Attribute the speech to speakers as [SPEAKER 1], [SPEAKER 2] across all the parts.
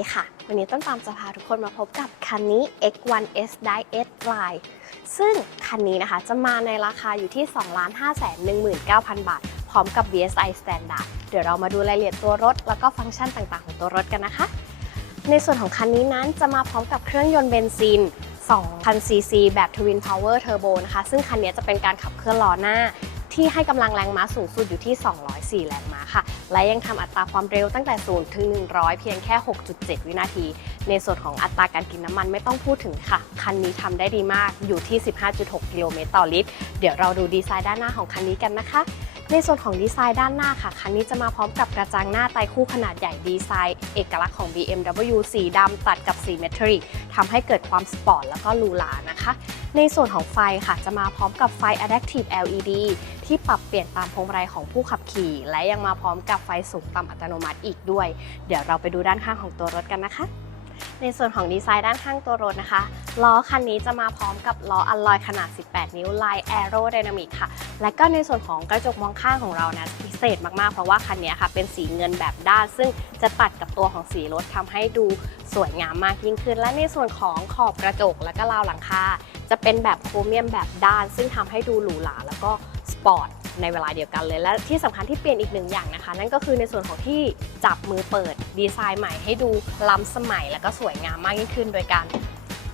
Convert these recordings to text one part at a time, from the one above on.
[SPEAKER 1] วัสดีค่ะ วันนี้ต้นปาล์มจะพาทุกคนมาพบกับคันนี้ X1S Diet Line ซึ่งคันนี้นะคะจะมาในราคาอยู่ที่ 2,519,000 บาท พร้อมกับ BSI Standard เดี๋ยวเรามาดูรายละเอียดตัวรถ แล้วก็ฟังก์ชันต่างๆ ของตัวรถกันนะคะ ในส่วนของคันนี้นั้นจะมาพร้อมกับเครื่องยนต์เบนซิน2,000ซีซีแบบ Twin Power Turbo นะคะ ซึ่งคันนี้จะเป็นการขับเคลื่อนล้อหน้า ที่ให้กำลังแรงม้าสูงสุดอยู่ที่ 204 แรงม้าค่ะ และยังทำอัตราความเร็วตั้งแต่ 0 ถึง 100 เพียงแค่ 6.7 วินาที ในส่วนของอัตราการกินน้ำมันไม่ต้องพูดถึงค่ะ คันนี้ทำได้ดีมากอยู่ที่ 15.6 กิโลเมตรต่อลิตร เดี๋ยวเราดูดีไซน์ด้านหน้าของคันนี้กันนะคะ ในส่วนของดีไซน์ด้านหน้าค่ะ คันนี้จะมาพร้อมกับกระจังหน้าไตคู่ขนาดใหญ่ดีไซน์ เอกลักษณ์ของ BMW สีดำตัดกับสีเมทัลลิกทำให้เกิดความสปอร์ตแล้วก็หรูหรานะคะ ในส่วนของไฟค่ะ จะมาพร้อมกับไฟ Adaptive LED ที่ปรับเปลี่ยนตามพวงมาลัยของผู้ขับขี่ และยังมาพร้อมกับไฟสูงต่ำอัตโนมัติอีกด้วย เดี๋ยวเราไปดูด้านข้างของตัวรถกันนะคะ ในส่วนของดีไซน์ด้านข้างตัวรถนะคะ ล้อคันนี้จะมาพร้อมกับล้ออัลลอยขนาด 18 นิ้วลาย Aero Dynamic ค่ะ และก็ในส่วนของกระจกมองข้างของเรานะพิเศษมากๆ เพราะว่าคันนี้ค่ะเป็นสีเงินแบบด้าน ซึ่งจะตัดกับตัวของสีรถทำให้ดูสวยงามมากยิ่งขึ้น และในส่วนของขอบกระจกและก็ราวหลังคาจะเป็นแบบโครเมียมแบบด้าน ซึ่งทำให้ดูหรูหราแล้วก็สปอร์ต ในเวลาเดียวกันเลย และที่สำคัญที่เปลี่ยนอีกหนึ่งอย่างนะคะ นั่นก็คือในส่วนของที่จับมือเปิดดีไซน์ใหม่ให้ดูล้ำสมัย และก็สวยงามมากยิ่งขึ้น โดยการ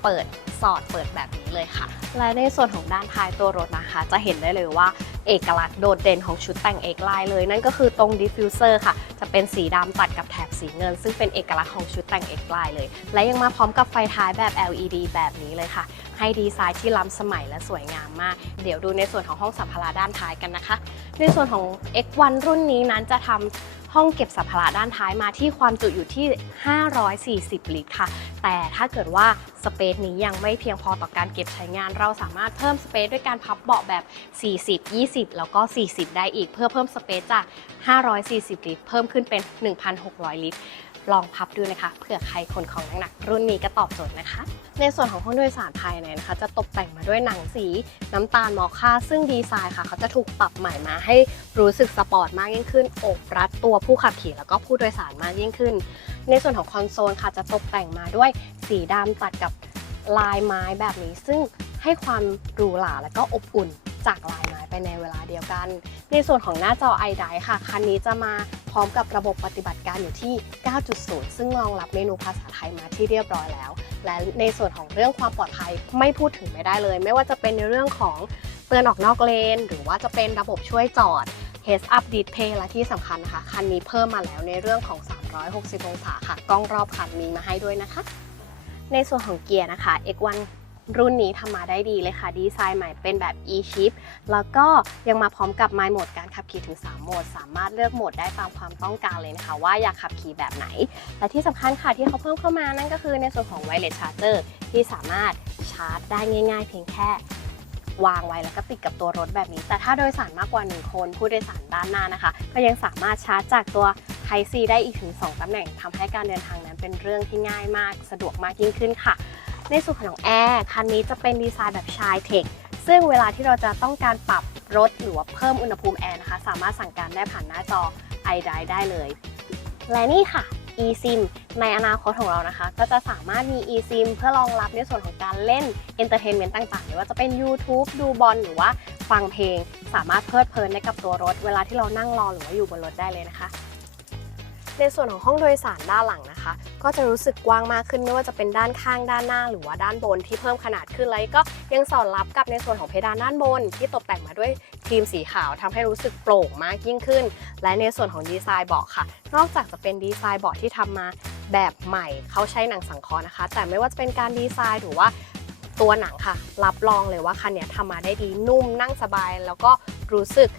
[SPEAKER 1] เปิดสอดเปิดแบบนี้เลยค่ะ และในส่วนของด้านท้ายตัวรถนะคะ จะเห็นได้เลยว่าเอกลักษณ์โดดเด่นของชุดแต่งเอกไลน์เลย นั่นก็คือตรงดิฟฟิวเซอร์ค่ะ จะเป็นสีดำตัดกับแถบสีเงิน ซึ่งเป็นเอกลักษณ์ของชุดแต่งเอกไลน์เลย และยังมาพร้อมกับไฟท้ายแบบ LED แบบนี้เลยค่ะ ให้ดีไซน์ที่ล้ำสมัยและสวยงามมาก เดี๋ยวดูในส่วนของห้องสัมภาระด้านท้ายกันนะคะ ในส่วนของ X1 รุ่นนี้นั้นจะทำ ห้องเก็บสัมภาระด้านท้ายมาที่ความจุอยู่ที่ 540 ลิตรค่ะ แต่ถ้าเกิดว่าสเปซนี้ยังไม่เพียงพอต่อการเก็บใช้งาน เราสามารถเพิ่มสเปซด้วยการพับเบาะแบบ 40 20 แล้วก็ 40 ได้อีก เพื่อเพิ่มสเปซจาก 540 ลิตร เพิ่มขึ้นเป็น 1,600 ลิตรลองพับดูนะคะเผื่อใครขนของหนักๆรุ่นนี้ก็ตอบโจทย์นะคะ ในส่วนของห้องโดยสารภายในนะคะ จะตกแต่งมาด้วยหนังสีน้ำตาลมอค่าซึ่งดีไซน์ค่ะ เขาจะถูกปรับใหม่มาให้รู้สึกสปอร์ตมากยิ่งขึ้นอบรัดตัวผู้ขับขี่แล้วก็ผู้โดยสารมากยิ่งขึ้น ในส่วนของคอนโซลค่ะจะตกแต่งมาด้วยสีดำตัดกับลายไม้แบบนี้ ซึ่งให้ความหรูหราและก็อบอุ่นจากลายไม้ไปในเวลาเดียวกัน ในส่วนของหน้าจอ iDrive ค่ะ คันนี้จะมาพร้อมกับระบบปฏิบัติการอยู่ที่ 9.0 ซึ่งรองรับเมนูภาษาไทยมาที่เรียบร้อยแล้ว และในส่วนของเรื่องความปลอดภัยไม่พูดถึงไม่ได้เลย ไม่ว่าจะเป็นในเรื่องของเตือนออกนอกเลน หรือว่าจะเป็นระบบช่วยจอด Heads Up Display และที่สำคัญนะคะ คันนี้เพิ่มมาแล้วในเรื่องของ 360 องศาค่ะ กล้องรอบคันมีมาให้ด้วยนะคะ ในส่วนของเกียร์นะคะ X1 รุ่นนี้ทำมาได้ดีเลยค่ะ ดีไซน์ใหม่เป็นแบบ e-shift แล้วก็ยังมาพร้อมกับ My Mode การขับขี่ถึง 3 โหมด สามารถเลือกโหมดได้ตามความต้องการเลยนะคะ ว่าอยากขับขี่แบบไหน และที่สำคัญค่ะที่เขาเพิ่มเข้ามานั่นก็คือในส่วนของ Wireless Charger ที่สามารถชาร์จได้ง่าย ๆ เพียงแค่ วางไว้แล้วก็ติดกับตัวรถแบบนี้ แต่ถ้าโดยสารมากกว่า 1 คนผู้โดยสารด้านหน้านะคะ ก็ยังสามารถชาร์จจากตัว Type C ได้อีกถึง 2ตำแหน่งทำให้การเดินทางนั้นเป็นเรื่องที่ง่ายมาก สะดวกมากยิ่งขึ้นค่ะ ในส่วนของแอร์คันนี้จะเป็นดีไซน์แบบชายเทคซึ่งเวลาที่เราจะต้องการปรับรถหรือว่าเพิ่มอุณหภูมิแอร์นะคะ สามารถสั่งการได้ผ่านหน้าจอ iDrive ได้เลย และนี่ค่ะ eSIM ในอนาคตของเรานะคะ ก็จะสามารถมี eSIM เพื่อรองรับในส่วนของการเล่นเอนเตอร์เทนเมนต่างๆไม่ว่าจะเป็น YouTube ดูบอลหรือว่าฟังเพลง สามารถเพลิดเพลินได้กับตัวรถ เวลาที่เรานั่งรอหรือว่าอยู่บนรถได้เลยนะคะ ในส่วนของห้องโดยสารด้านหลังนะคะ ก็จะรู้สึกกว้างมากขึ้นไม่ว่าจะเป็นด้านข้างด้านหน้า หรือว่าด้านบนที่เพิ่มขนาดขึ้นแล้วก็ยังสอดรับกับในส่วนของเพดานด้านบน ที่ตกแต่งมาด้วยทีมสีขาวทำให้รู้สึกโปร่งมากยิ่งขึ้น และในส่วนของดีไซน์เบาะค่ะ นอกจากจะเป็นดีไซน์เบาะที่ทำมาแบบใหม่เขาใช้หนังสังเคราะห์นะคะ แต่ไม่ว่าจะเป็นการดีไซน์หรือว่าตัวหนังค่ะ รับรองเลยว่าคันนี้ทำมาได้ดีนุ่มนั่งสบาย แล้วก็รู้สึก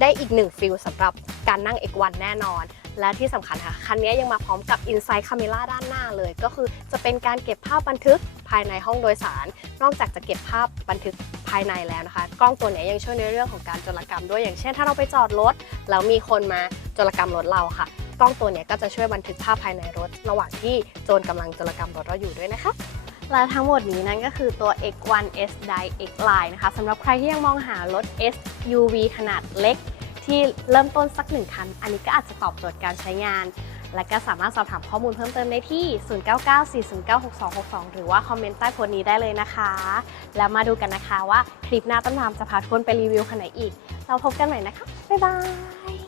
[SPEAKER 1] ได้อีกหนึ่งฟิลสำหรับการนั่ง X1 แน่นอน และที่สำคัญค่ะ คันนี้ยังมาพร้อมกับ Inside Camera ด้านหน้าเลย ก็คือจะเป็นการเก็บภาพบันทึกภายในห้องโดยสาร นอกจากจะเก็บภาพบันทึกภายในแล้วนะคะ กล้องตัวนี้ยังช่วยในเรื่องของการจรกรรมด้วยอย่างเช่น ถ้าเราไปจอดรถแล้วมีคนมาจรกรรมรถเราค่ะ กล้องตัวนี้ก็จะช่วยบันทึกภาพภายในรถ ระหว่างที่โจรกำลังจรกรรมรถเราอยู่ด้วยนะคะและทั้งหมดนี้นั่นก็คือตัว X1S Dye X Line นะคะสำหรับใครที่ยังมองหารถ SUV ขนาดเล็ก ที่เริ่มต้นสักหนึ่งคัน อันนี้ก็อาจจะตอบโจทย์การใช้งาน และก็สามารถสอบถามข้อมูลเพิ่มเติมได้ที่ 0994096262 หรือว่าคอมเมนต์ใต้โพสต์นี้ได้เลยนะคะ แล้วมาดูกันนะคะว่าคลิปหน้าต้นทามจะพาทุกคนไปรีวิวคันไหนอีก เราพบกันใหม่นะคะ บ๊ายบาย